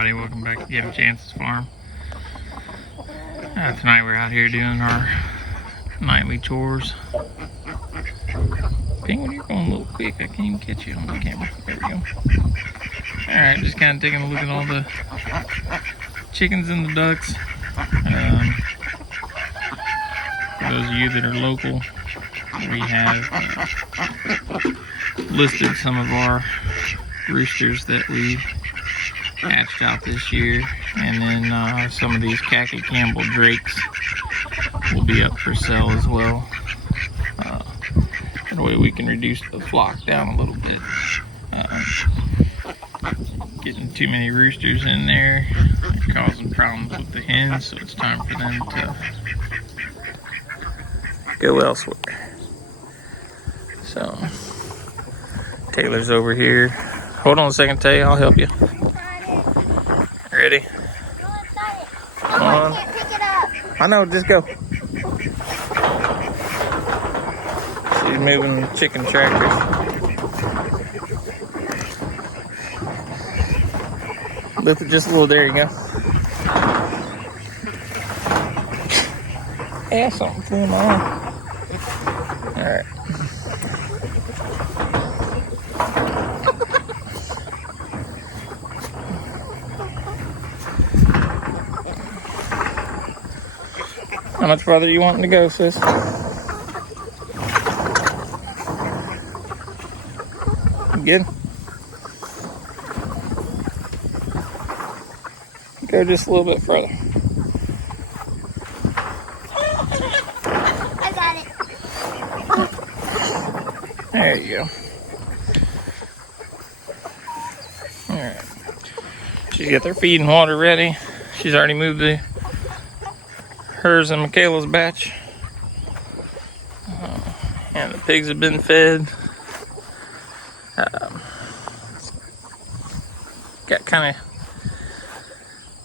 everybody, welcome back to Get a Chance's Farm. Tonight we're out here doing our nightly chores. Penguin, you're going a little quick. I can't even catch you on the camera. There we go. Alright, just kind of taking a look at all the chickens and the ducks. For those of you that are local, we have listed some of our roosters that we've hatched out this year, and then some of these Khaki Campbell Drakes will be up for sale as well. That way we can reduce the flock down a little bit. Getting too many roosters in there are causing problems with the hens, so it's time for them to go elsewhere. So Taylor's over here. Hold on a second, Tay, I'll help you. Ready? Come on. I can't pick it up. I know, just go. She's moving the chicken tractors. Lift it just a little, there you go. Yeah, something flew in my arm. Alright. How much farther are you wanting to go, sis? Good? Go just a little bit further. I got it. There you go. Alright. She's got their feed and water ready. She's already moved hers and Michaela's batch. And the pigs have been fed. Got kind of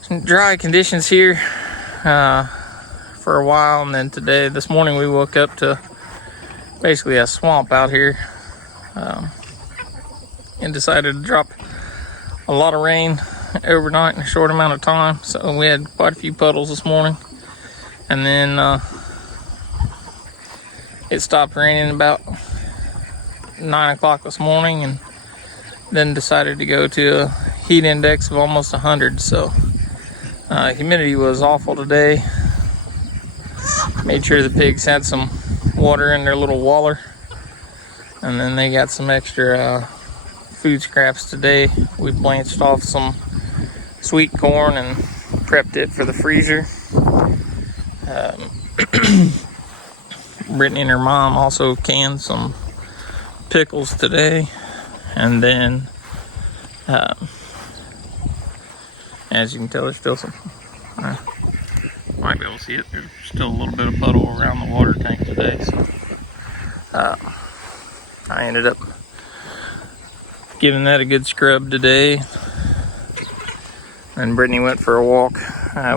some dry conditions here for a while, and then this morning we woke up to basically a swamp out here, and decided to drop a lot of rain overnight in a short amount of time. So we had quite a few puddles this morning, and then it stopped raining about 9 o'clock this morning, and then decided to go to a heat index of almost 100. So humidity was awful today. Made sure the pigs had some water in their little waller, and then they got some extra food scraps today. We blanched off some sweet corn and prepped it for the freezer. Brittany and her mom also canned some pickles today, and then as you can tell, there's still some might be able to see it, there's still a little bit of puddle around the water tank today, so I ended up giving that a good scrub today. And Brittany went for a walk.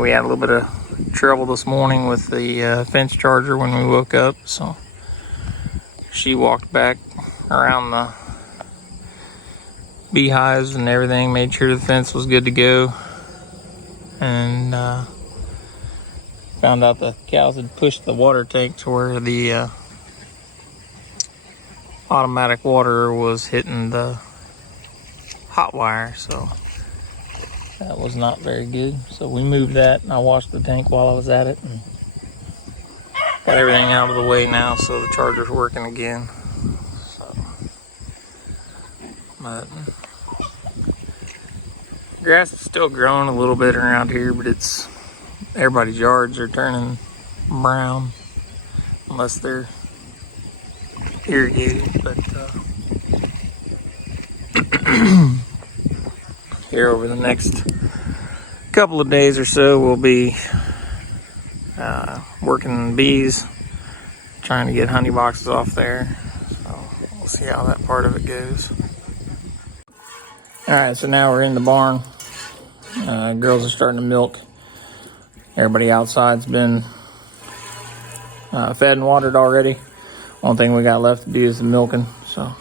We had a little bit of trouble this morning with the fence charger when we woke up, so she walked back around the beehives and everything, made sure the fence was good to go, and found out the cows had pushed the water tank to where the automatic water was hitting the hot wire, so that was not very good. So we moved that, and I washed the tank while I was at it, and got everything out of the way now, so the charger's working again. So, but grass is still growing a little bit around here, but everybody's yards are turning brown unless they're irrigated. But here over the next couple of days or so, we'll be working bees, trying to get honey boxes off there. So we'll see how that part of it goes. Alright, so now we're in the barn. Girls are starting to milk. Everybody outside's been fed and watered already. One thing we got left to do is the milking. So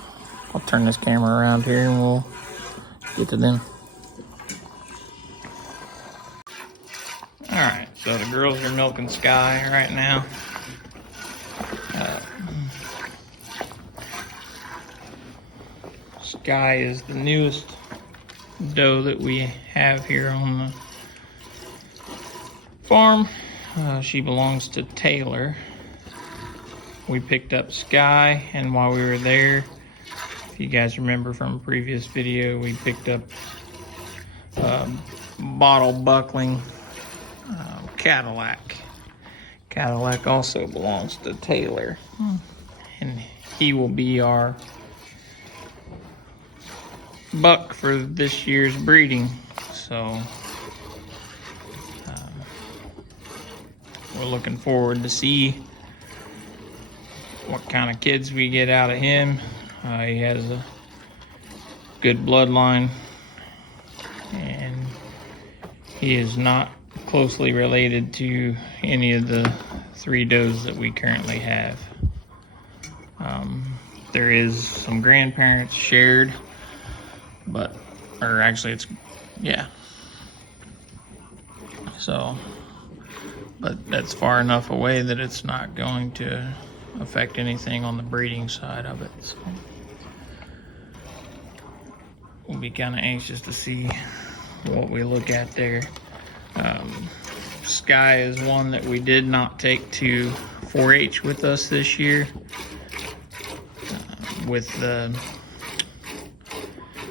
I'll turn this camera around here and we'll get to them. So the girls are milking Sky right now. Sky is the newest doe that we have here on the farm. She belongs to Taylor. We picked up Sky, and while we were there, if you guys remember from a previous video, we picked up bottle buckling Cadillac. Cadillac also belongs to Taylor, and he will be our buck for this year's breeding. So we're looking forward to see what kind of kids we get out of him. He has a good bloodline, and he is not closely related to any of the 3 does that we currently have. There is some grandparents shared, but but that's far enough away that it's not going to affect anything on the breeding side of it. So we'll be kind of anxious to see what we look at there. Sky is one that we did not take to 4-H with us this year. With the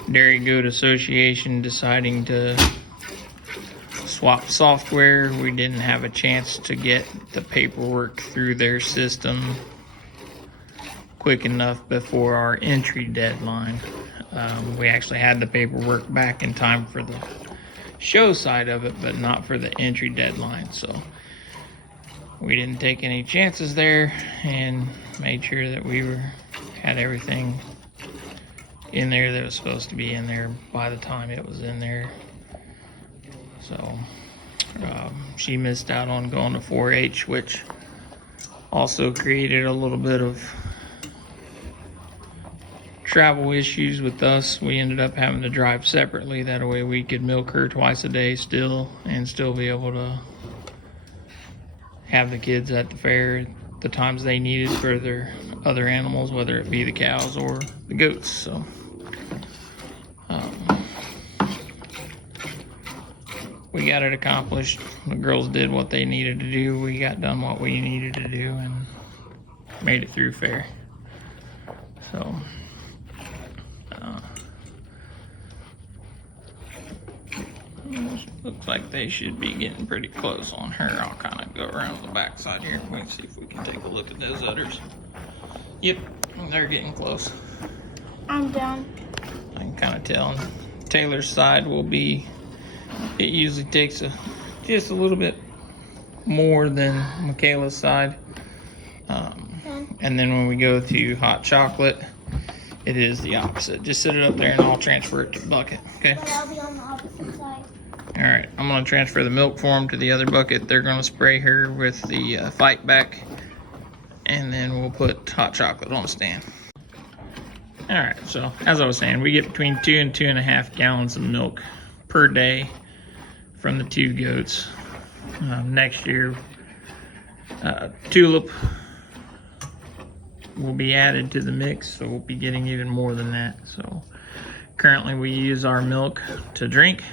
Dairy Goat Association deciding to swap software, we didn't have a chance to get the paperwork through their system quick enough before our entry deadline. We actually had the paperwork back in time for the show side of it, but not for the entry deadline. So we didn't take any chances there and made sure that we had everything in there that was supposed to be in there by the time it was in there. So she missed out on going to 4-H, which also created a little bit of travel issues with us. We ended up having to drive separately. That way we could milk her twice a day still be able to have the kids at the fair the times they needed for their other animals, whether it be the cows or the goats. So we got it accomplished. The girls did what they needed to do. We got done what we needed to do and made it through fair. So looks like they should be getting pretty close on her. I'll kind of go around the back side here and see if we can take a look at those udders. Yep, they're getting close. I'm done. I can kind of tell. Taylor's side will be, it usually takes just a little bit more than Michaela's side. And then when we go to hot chocolate, it is the opposite. Just sit it up there and I'll transfer it to the bucket, okay? But I'll be on the opposite side. All right, I'm gonna transfer the milk for them to the other bucket. They're gonna spray her with the fight back, and then we'll put hot chocolate on the stand. All right, so as I was saying, we get between 2 and 2.5 gallons of milk per day from the 2 goats. Next year, Tulip will be added to the mix, so we'll be getting even more than that. So currently we use our milk to drink.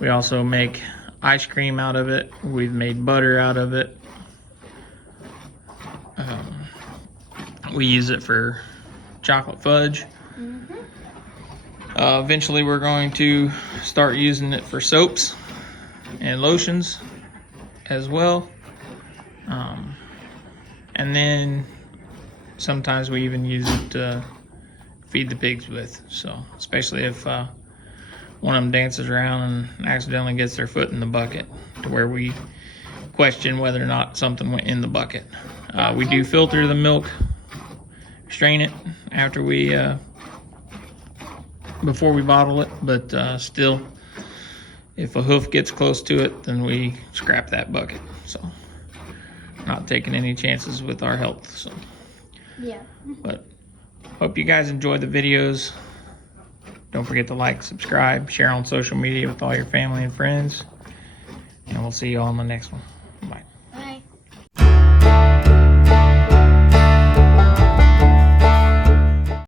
We also make ice cream out of it. We've made butter out of it. We use it for chocolate fudge. Eventually we're going to start using it for soaps and lotions as well. And then sometimes we even use it to feed the pigs with. So especially if one of them dances around and accidentally gets their foot in the bucket, to where we question whether or not something went in the bucket. We do filter the milk, strain it after we before we bottle it, but still, if a hoof gets close to it, then we scrap that bucket. So not taking any chances with our health. So yeah, but hope you guys enjoyed the videos. Don't forget to like, subscribe, share on social media with all your family and friends, and we'll we'll see you all on the next one.